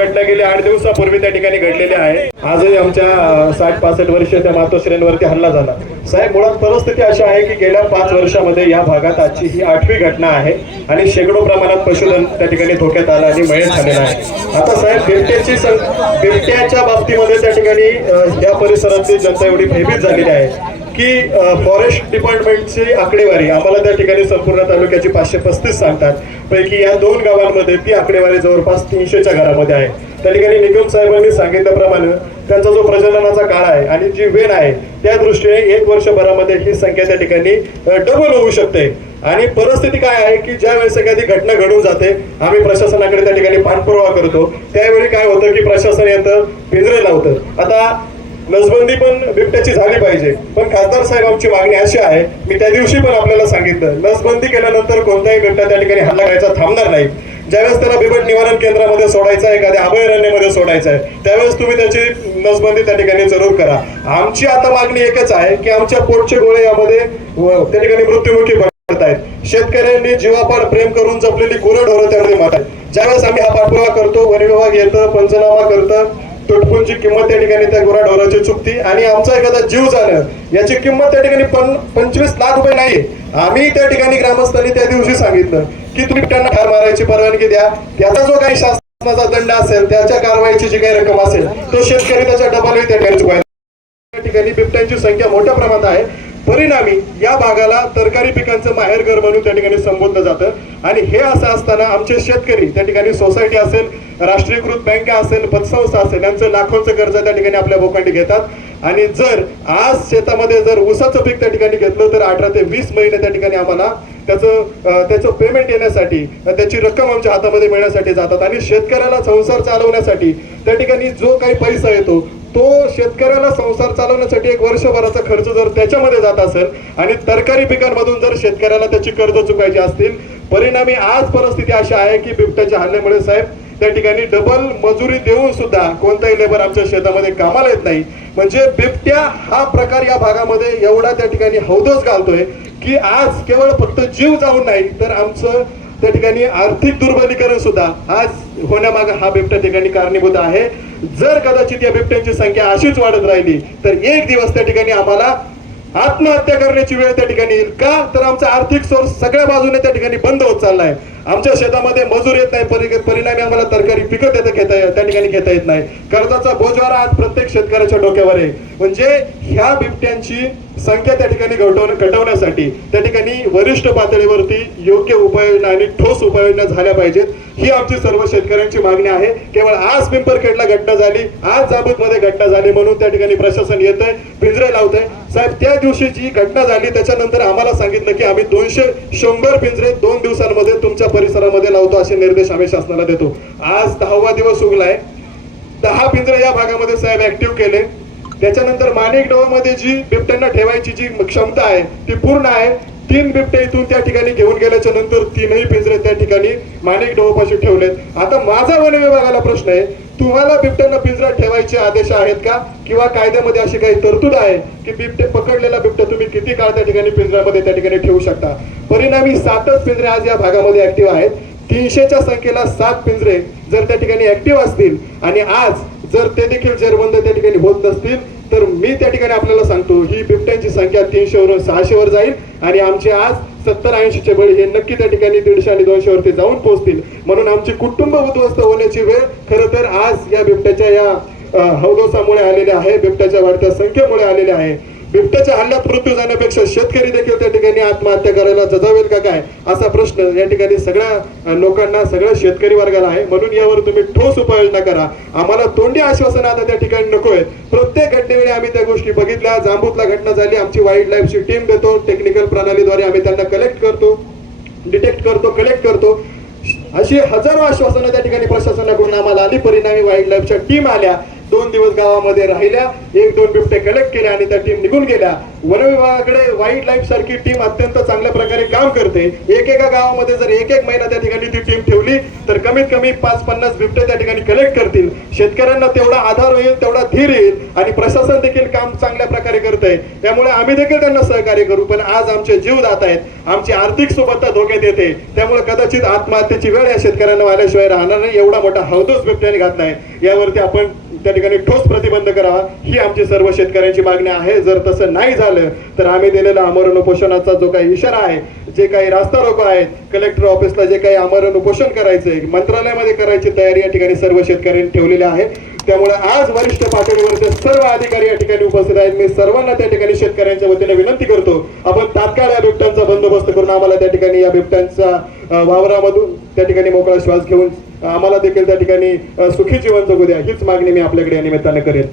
घटना गेली आठ दिवसापूर्वी त्या ठिकाणी घडलेले आहे. आजही आमच्या साठ पासष्ट वर्ष त्या मातोश्रींवरती हल्ला झाला. साहेब मुळात परिस्थिती अशी आहे की गेल्या पाच वर्षामध्ये या भागात आजची ही आठवी घटना आहे आणि शेकडो प्रमाणात पशुधन त्या ठिकाणी धोक्यात आलं आणि मयत झालेलं आहे. आता साहेब बिबट्याची सं- बिबट्याच्या बाबतीमध्ये त्या ठिकाणी या परिसरातली जनता एवढी भयभीत झालेली आहे. की फॉरेस्ट डिपार्टमेंटची आकडेवारी आम्हाला त्या ठिकाणी संपूर्ण तालुक्याची पाचशे पस्तीस सांगतात. पैकी या दोन गावांमध्ये ती आकडेवारी जवळपास तीनशेच्या घरामध्ये आहे. त्या ठिकाणी निकम साहेबांनी सांगितल्याप्रमाणे त्यांचा जो प्रजननाचा काळ आहे आणि जी वेळ आहे त्या दृष्टीने एक वर्षभरामध्ये ही संख्या त्या ठिकाणी डबल होऊ शकते. आणि परिस्थिती काय आहे की ज्या वेळेस एखादी घटना घडून जाते आम्ही प्रशासनाकडे त्या ठिकाणी पाठपुरावा करतो. त्यावेळी काय होतं की प्रशासन यंत्र पिंजरे लावतं. आता नसबंदी पण बिबट्याची झाली पाहिजे. पण खासदार साहेब आमची मागणी अशी आहे मी त्या दिवशी पण आपल्याला सांगितलं नसबंदी केल्यानंतर कोणताही बिबट्या त्या ठिकाणी हल्ला करायचा थांबणार नाही. ज्यावेळेस त्याला बिबट निवारण केंद्रामध्ये सोडायचं आहे एखाद्या अभयारण्यामध्ये सोडायचं आहे त्यावेळेस तुम्ही त्याची नसबंदी त्या ठिकाणी जरूर करा. आमची आता मागणी एकच आहे की आमच्या पोटचे गोळे यामध्ये व त्या ठिकाणी मृत्युमुखी पडत आहेत शेतकऱ्यांनी जीवापाड प्रेम करून जपलेली गुरढोरं त्यामध्ये मारतात ज्यावेळेस आम्ही हा पाठपुरावा करतो वन विभाग येतं पंचनामा करतं तुटपुंची किंमत त्या ठिकाणी त्या गुराढोराची चुकती आणि आमचा एखादा जीव जाणं याची किंमत त्या ठिकाणी पण पंचवीस लाख रुपये नाही. आम्ही त्या ठिकाणी ग्रामस्थांनी त्या दिवशी सांगितलं की तुम्ही त्यांना ठार मारायची परवानगी द्या. त्याचा जो काही शासनाचा दंड असेल त्याच्या कारवाईची जी काही रक्कम असेल तो शेतकरी त्याच्या डबल त्या ठिकाणी बिबट्यांची संख्या मोठ्या प्रमाणात आहे. परिणामी या भागाला तरकारी पिकांचं माहेरघर म्हणून त्या ठिकाणी संबोधलं जातं. आणि हे असं असताना आमचे शेतकरी त्या ठिकाणी सोसायटी असेल राष्ट्रीयकृत बँका असेल पतसंस्था असेल यांचं लाखोंचं कर्ज त्या ठिकाणी आपल्या बोकांडी घेतात. आणि जर आज शेतामध्ये जर ऊसाचं पीक त्या ठिकाणी घेतलं तर अठरा ते वीस महिने त्या ठिकाणी आम्हाला त्याचं त्याचं पेमेंट येण्यासाठी त्याची रक्कम आमच्या हातामध्ये मिळण्यासाठी जातात. आणि शेतकऱ्याला संसार चालवण्यासाठी त्या ठिकाणी जो काही पैसा येतो तो शेतकऱ्याला संसार चालवण्यासाठी एक वर्षभराचा खर्च जर त्याच्यामध्ये जात असेल आणि तरकारी पिकांमधून जर शेतकऱ्याला त्याची कर्ज चुकायची असतील परिणामी आज परिस्थिती अशी आहे की बिबट्याच्या हल्ल्यामुळे साहेब त्या ठिकाणी डबल मजुरी देऊन सुद्धा कोणताही लेबर आमच्या शेतामध्ये कामाला येत नाही. म्हणजे बिबट्या हा प्रकार या भागामध्ये एवढा त्या ठिकाणी हौदच घालतोय की आज केवळ फक्त जीव जाऊन नाही तर आमचं त्या ठिकाणी आर्थिक दुर्बलीकरण सुद्धा आज होण्यामागे हा बिबट्या ठिकाणी कारणीभूत आहे. जर कदाचित या बिबट्यांची संख्या अशीच वाढत राहिली तर एक दिवस त्या ठिकाणी आम्हाला आत्महत्या करण्याची वेळ त्या ठिकाणी येईल का? तर आमचा आर्थिक सोर्स सगळ्या बाजूने त्या ठिकाणी बंद होत चाललाय. आमच्या शेतामध्ये मजूर येत नाही परि- परिणामी आम्हाला तरकारी पिकत येतं घेता त्या ठिकाणी घेता येत नाही. कर्जाचा बोजवारा आज प्रत्येक शेतकऱ्याच्या डोक्यावर आहे. म्हणजे ह्या बिबट्यांची संख्या त्या ठिकाणी घटवण घटवण्यासाठी त्या ठिकाणी वरिष्ठ पातळीवरती योग्य उपाययोजना आणि ठोस उपाययोजना झाल्या पाहिजेत. ही आमची सर्व शेतकऱ्यांची मागणी आहे. केवळ आज पिंपरखेडला घटना झाली आज जाबूतमध्ये घटना झाली म्हणून त्या ठिकाणी प्रशासन येत आहे पिंजरे लावत आहे साहेब त्या दिवशी जी घटना झाली त्याच्यानंतर आम्हाला सांगितलं की आम्ही दोनशे शंभर पिंजरे दोन दिवसांमध्ये तुमच्या परिसरामध्ये लावतो असे निर्देश आम्ही शासनाला देतो. आज दहावा दिवस उगलाय दहा पिंजरे या भागामध्ये साहेब ऍक्टिव्ह केले. त्याच्यानंतर माणिक डोहामध्ये जी बिबट्यांना ठेवायची जी क्षमता आहे ती पूर्ण आहे. तीन बिबटे इथून त्या ठिकाणी घेऊन गेल्याच्यानंतर तीनही पिंजरे त्या ठिकाणी माणिक डोपाशी ठेवलेत. आता माझा वन विभागाला प्रश्न आहे तुम्हाला बिबट्यांना पिंजरा ठेवायचे आदेश आहेत का? किंवा कायद्यामध्ये अशी काही तरतूद आहे की बिबटे पकडलेला बिबट्या तुम्ही किती काळ त्या ठिकाणी पिंजऱ्यामध्ये त्या ठिकाणी ठेवू शकता? परिणामी सातच पिंजरे आज या भागामध्ये ऍक्टिव्ह आहेत. तीनशेच्या संख्येला सात पिंजरे जर त्या ठिकाणी ऍक्टिव्ह असतील आणि आज जर ते देखील जेरबंद त्या ठिकाणी होत नसतील तर मी त्या ठिकाणी आपल्याला सांगतो ही बिबट्यांची संख्या तीनशेवरून सहाशेवर जाईल आणि आमचे आज सत्तर ऐंशीचे बळी हे नक्की त्या ठिकाणी दीडशे आणि दोनशे वरती जाऊन पोहोचतील. म्हणून आमची कुटुंब उद्ध्वस्त होण्याची वेळ खरं तर आज या बिबट्याच्या या हौदोसामुळे आलेले आहे बिबट्याच्या वाढत्या संख्येमुळे आलेले आहे. बिबट्याच्या हल्ल्यात मृत्यू जाण्यापेक्षा शेतकरी देखील त्या ठिकाणी आत्महत्या करायला जजावेल का काय? असा प्रश्न या ठिकाणी सगळ्या लोकांना सगळ्या शेतकरी वर्गाला आहे. म्हणून यावर तुम्ही ठोस उपाययोजना करा. आम्हाला तोंडी आश्वासन आता त्या ठिकाणी नको आहेत. प्रत्येक घटनेवेळी आम्ही त्या गोष्टी बघितल्या. जांबूतला घटना झाली. आमची वाईल्ड लाईफची टीम देतो. टेक्निकल प्रणालीद्वारे आम्ही त्यांना कलेक्ट करतो. डिटेक्ट करतो कलेक्ट करतो. अशी हजारो आश्वासनं त्या ठिकाणी प्रशासनाकडून आम्हाला आली. परिणामी वाईल्ड लाईफच्या टीम आल्या. दोन दिवस गावामध्ये राहिल्या एक दोन बिबटे कलेक्ट केल्या आणि त्या टीम निघून गेल्या. वन विभागाकडे वाईल्ड लाईफ सारखी टीम अत्यंत चांगल्या प्रकारे काम करते. एकेका गावामध्ये जर एक एक महिना त्या ठिकाणी ती टीम ठेवली तर कमीत कमी पाच पन्नास बिबटे त्या ठिकाणी कलेक्ट करतील. शेतकऱ्यांना तेवढा आधार होईल तेवढा धीर येईल आणि प्रशासन देखील काम चांगल्या प्रकारे करतंय. त्यामुळे आम्ही देखील त्यांना सहकार्य करू पण आज आमचे जीव जात आहेत. आमची आर्थिक सुबत्ता धोक्यात येते. त्यामुळे कदाचित आत्महत्येची वेळ या शेतकऱ्यांना आल्याशिवाय राहणार नाही. एवढा मोठा हौदोस बिबट्याने घातला आहे यावरती आपण त्या ठिकाणी ठोस प्रतिबंध करावा ही आमची सर्व शेतकऱ्यांची मागणी आहे. जर तसं नाही झालं तर आम्ही दिलेला आमरण उपोषणाचा जो काही इशारा आहे जे काही रास्ता रोको आहेत कलेक्टर ऑफिसला जे काही आमरण उपोषण करायचंय मंत्रालयामध्ये करायची तयारी या ठिकाणी सर्व शेतकऱ्यांनी ठेवलेली आहे. त्यामुळे आज वरिष्ठ पातळीवरचे सर्व अधिकारी या ठिकाणी उपस्थित आहेत. मी सर्वांना त्या ठिकाणी शेतकऱ्यांच्या वतीने विनंती करतो. आपण तात्काळ या बिबट्यांचा बंदोबस्त करून आम्हाला त्या ठिकाणी या बिबट्यांचा वावरामधून त्या ठिकाणी मोकळा श्वास घेऊन आम्हाला देखील त्या ठिकाणी सुखी जीवन जगू द्या. हीच मागणी मी आपल्याकडे या निमित्ताने करेन.